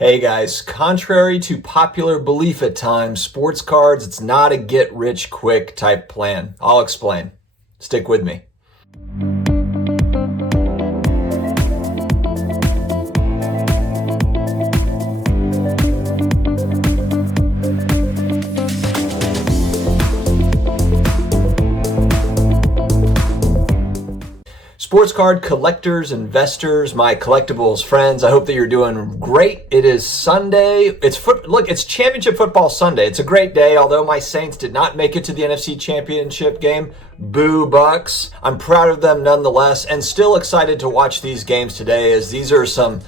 Hey guys, contrary to popular belief at times, sports cards, it's not a get rich quick type plan. I'll explain. Stick with me. Sports card collectors, investors, my collectibles friends, I hope that you're doing great. It is Sunday. It's championship football Sunday. It's a great day, although my Saints did not make it to the NFC Championship game. Boo Bucks. I'm proud of them nonetheless, and still excited to watch these games today, as these are some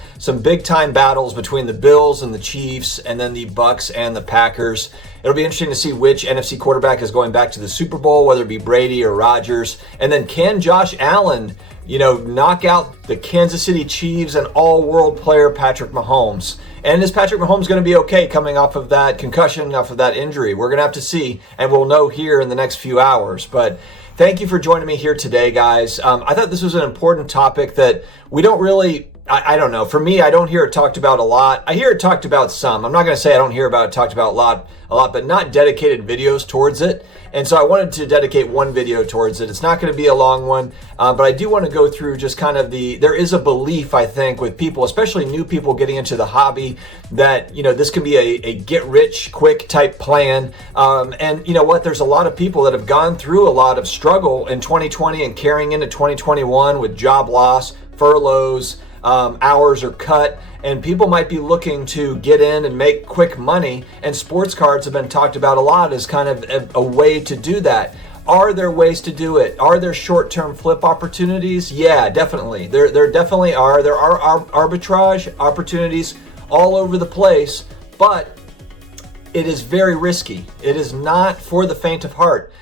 big time battles between the Bills and the Chiefs, and then the Bucks and the Packers. It'll be interesting to see which NFC quarterback is going back to the Super Bowl, whether it be Brady or Rodgers. And then can Josh Allen, knock out the Kansas City Chiefs and all-world player Patrick Mahomes? And is Patrick Mahomes going to be okay coming off of that concussion, off of that injury? We're going to have to see, and we'll know here in the next few hours. But thank you for joining me here today, guys. I thought this was an important topic that we don't really... I don't know. For me, I don't hear it talked about a lot. I hear it talked about some. I'm not going to say I don't hear about it talked about a lot, but not dedicated videos towards it. And so I wanted to dedicate one video towards it. It's not going to be a long one, but I do want to go through just kind of there is a belief, I think, with people, especially new people getting into the hobby, that, this can be a get rich quick type plan. And you know what? There's a lot of people that have gone through a lot of struggle in 2020 and carrying into 2021 with job loss, furloughs, hours are cut, and people might be looking to get in and make quick money, and sports cards have been talked about a lot as kind of a way to do that. Are there ways to do it? Are there short-term flip opportunities? Yeah, definitely. There definitely are. There are arbitrage opportunities all over the place, but it is very risky. It is not for the faint of heart.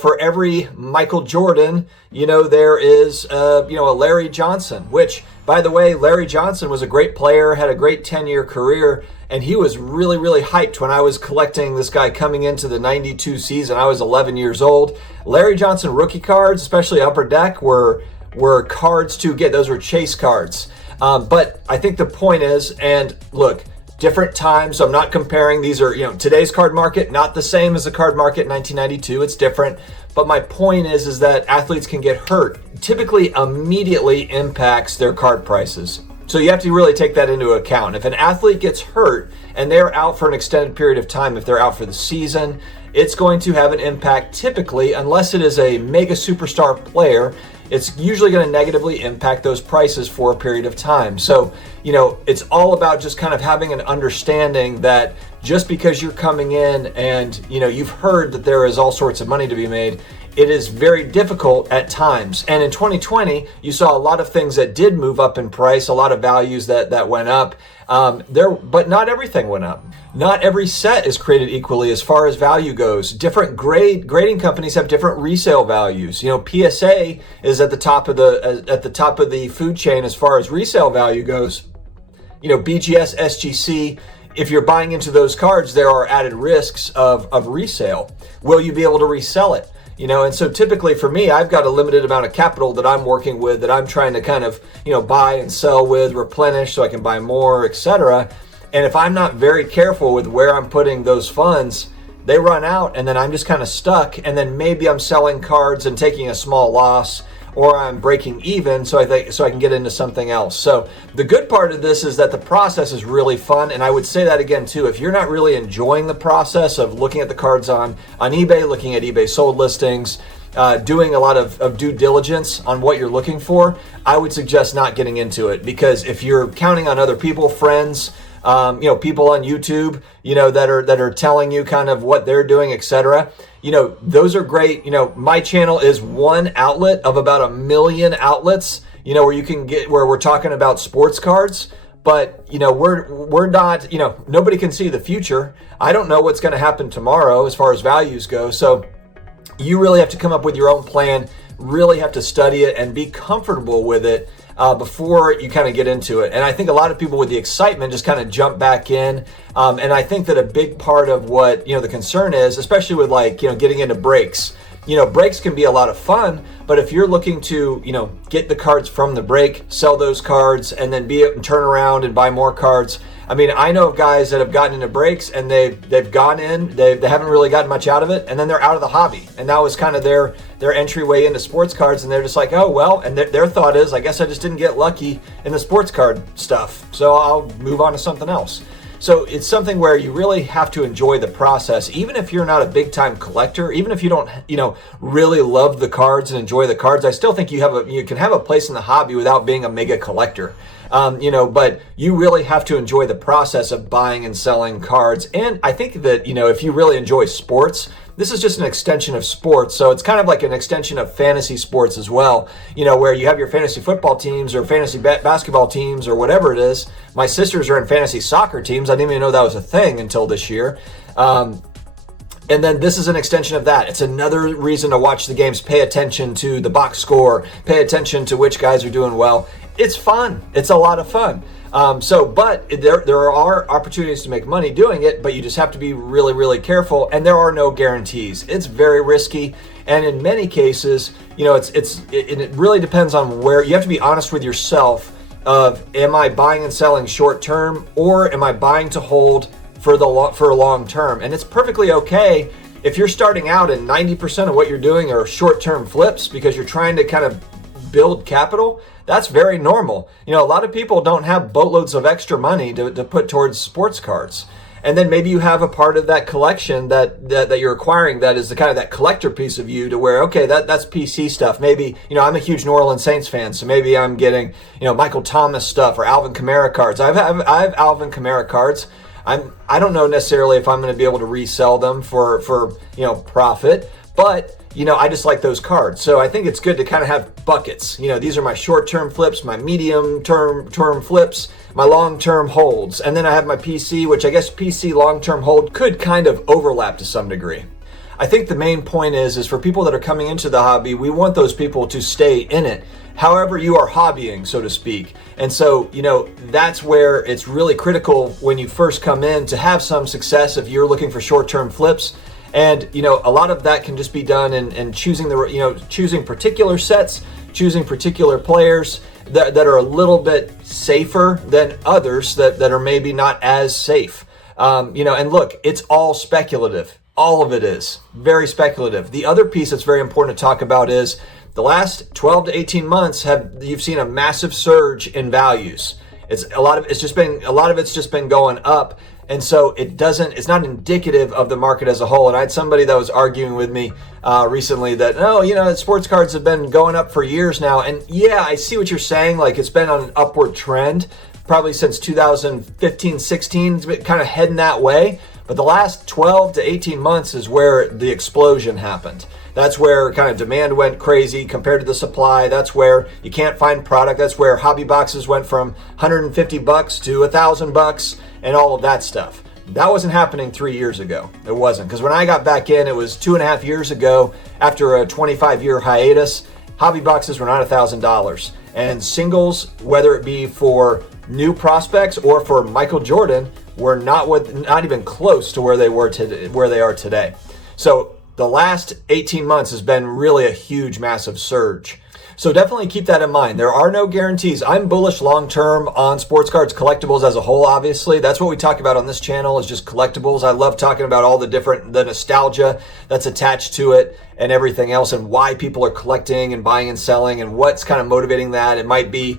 For every Michael Jordan, there is, a Larry Johnson, which, by the way, Larry Johnson was a great player, had a great 10-year career, and he was really, really hyped when I was collecting this guy coming into the 92 season. I was 11 years old. Larry Johnson rookie cards, especially Upper Deck, were cards to get. Those were chase cards. But I think the point is, and look, different times. So I'm not comparing. These are, today's card market, not the same as the card market in 1992. It's different. But my point is that athletes can get hurt. Typically immediately impacts their card prices. So you have to really take that into account. If an athlete gets hurt and they're out for an extended period of time, if they're out for the season, it's going to have an impact typically, unless it is a mega superstar player, it's usually going to negatively impact those prices for a period of time. So, it's all about just kind of having an understanding that just because you're coming in and, you've heard that there is all sorts of money to be made, it is very difficult at times. And in 2020, you saw a lot of things that did move up in price, a lot of values that went up. But not everything went up. Not every set is created equally as far as value goes. Different grading companies have different resale values. PSA is at the top of the food chain as far as resale value goes. BGS, SGC. If you're buying into those cards, there are added risks of resale. Will you be able to resell it? And so typically for me, I've got a limited amount of capital that I'm working with, that I'm trying to kind of, buy and sell with, replenish so I can buy more, etc. And if I'm not very careful with where I'm putting those funds, they run out, and then I'm just kind of stuck. And then maybe I'm selling cards and taking a small loss, or I'm breaking even so I can get into something else. So the good part of this is that the process is really fun. And I would say that again too, if you're not really enjoying the process of looking at the cards on eBay, looking at eBay sold listings, doing a lot of due diligence on what you're looking for, I would suggest not getting into it. Because if you're counting on other people, friends, people on YouTube, that are telling you kind of what they're doing, etc. Those are great. My channel is one outlet of about 1 million outlets, where you can get, where we're talking about sports cards. But, we're not, nobody can see the future. I don't know what's going to happen tomorrow as far as values go. So you really have to come up with your own plan, really have to study it and be comfortable with it before you kind of get into it. And I think a lot of people with the excitement just kind of jump back in. And I think that a big part of what, the concern is, especially with getting into breaks, breaks can be a lot of fun, but if you're looking to, get the cards from the break, sell those cards, and then turn around and buy more cards. I mean, I know of guys that have gotten into breaks and they've gone in, they haven't really gotten much out of it, and then they're out of the hobby. And that was kind of their entryway into sports cards, and they're just like, oh, well, and their thought is, I guess I just didn't get lucky in the sports card stuff, so I'll move on to something else. So it's something where you really have to enjoy the process, even if you're not a big time collector, even if you don't, really love the cards and enjoy the cards. I still think you can have a place in the hobby without being a mega collector. But you really have to enjoy the process of buying and selling cards. And I think that, if you really enjoy sports, this is just an extension of sports. So it's kind of like an extension of fantasy sports as well, where you have your fantasy football teams or fantasy basketball teams or whatever it is. My sisters are in fantasy soccer teams. I didn't even know that was a thing until this year. And then this is an extension of that. It's another reason to watch the games, pay attention to the box score, pay attention to which guys are doing well. It's fun. It's a lot of fun. But there are opportunities to make money doing it, but you just have to be really, really careful. And there are no guarantees. It's very risky. And in many cases, it really depends on where you have to be honest with yourself of, am I buying and selling short term, or am I buying to hold for a long term? And it's perfectly okay if you're starting out and 90% of what you're doing are short term flips because you're trying to kind of build capital. That's very normal. A lot of people don't have boatloads of extra money to put towards sports cards. And then maybe you have a part of that collection that you're acquiring that is the kind of that collector piece of you to where, okay, that's PC stuff. Maybe, I'm a huge New Orleans Saints fan, so maybe I'm getting, Michael Thomas stuff or Alvin Kamara cards. I have Alvin Kamara cards. I don't know necessarily if I'm going to be able to resell them for profit, but I just like those cards. So I think it's good to kind of have buckets. These are my short-term flips, my medium-term flips, my long-term holds. And then I have my PC, which I guess PC long-term hold could kind of overlap to some degree. I think the main point is for people that are coming into the hobby, we want those people to stay in it. However you are hobbying, so to speak. And so, that's where it's really critical when you first come in to have some success if you're looking for short-term flips. And, a lot of that can just be done in choosing choosing particular sets, choosing particular players that are a little bit safer than others that are maybe not as safe. And look, it's all speculative. All of it is very speculative. The other piece that's very important to talk about is the last 12 to 18 months you've seen a massive surge in values. A lot of it's just been going up. And so it's not indicative of the market as a whole. And I had somebody that was arguing with me recently that, sports cards have been going up for years now. And yeah, I see what you're saying. Like, it's been on an upward trend probably since 2015, 16. It's been kind of heading that way. But the last 12 to 18 months is where the explosion happened. That's where kind of demand went crazy compared to the supply. That's where you can't find product. That's where hobby boxes went from $150 to $1,000 and all of that stuff. That wasn't happening 3 years ago. It wasn't. Because when I got back in, it was 2.5 years ago after a 25-year hiatus. Hobby boxes were not $1,000. And singles, whether it be for new prospects or for Michael Jordan, were not even close to where they are today. So the last 18 months has been really a huge, massive surge. So definitely keep that in mind. There are no guarantees. I'm bullish long-term on sports cards, collectibles as a whole, obviously. That's what we talk about on this channel is just collectibles. I love talking about all the nostalgia that's attached to it and everything else and why people are collecting and buying and selling and what's kind of motivating that. It might be,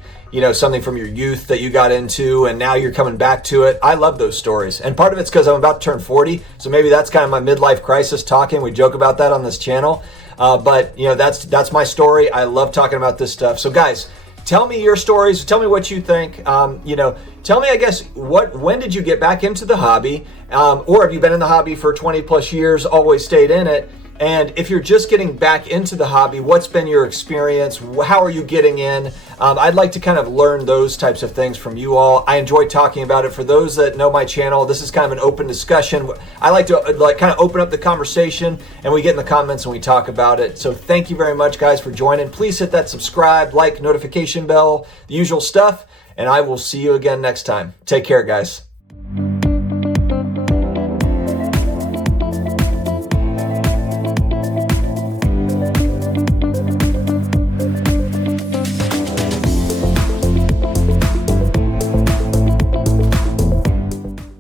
something from your youth that you got into and now you're coming back to it. I love those stories. And part of it's because I'm about to turn 40. So maybe that's kind of my midlife crisis talking. We joke about that on this channel. But that's my story. I love talking about this stuff. So guys, tell me your stories. Tell me what you think. Tell me, I guess, when did you get back into the hobby? Or have you been in the hobby for 20 plus years, always stayed in it? And if you're just getting back into the hobby, what's been your experience? How are you getting in? I'd like to kind of learn those types of things from you all. I enjoy talking about it. For those that know my channel, this is kind of an open discussion. I like to kind of open up the conversation and we get in the comments and we talk about it. So thank you very much, guys, for joining. Please hit that subscribe, like, notification bell, the usual stuff. And I will see you again next time. Take care, guys.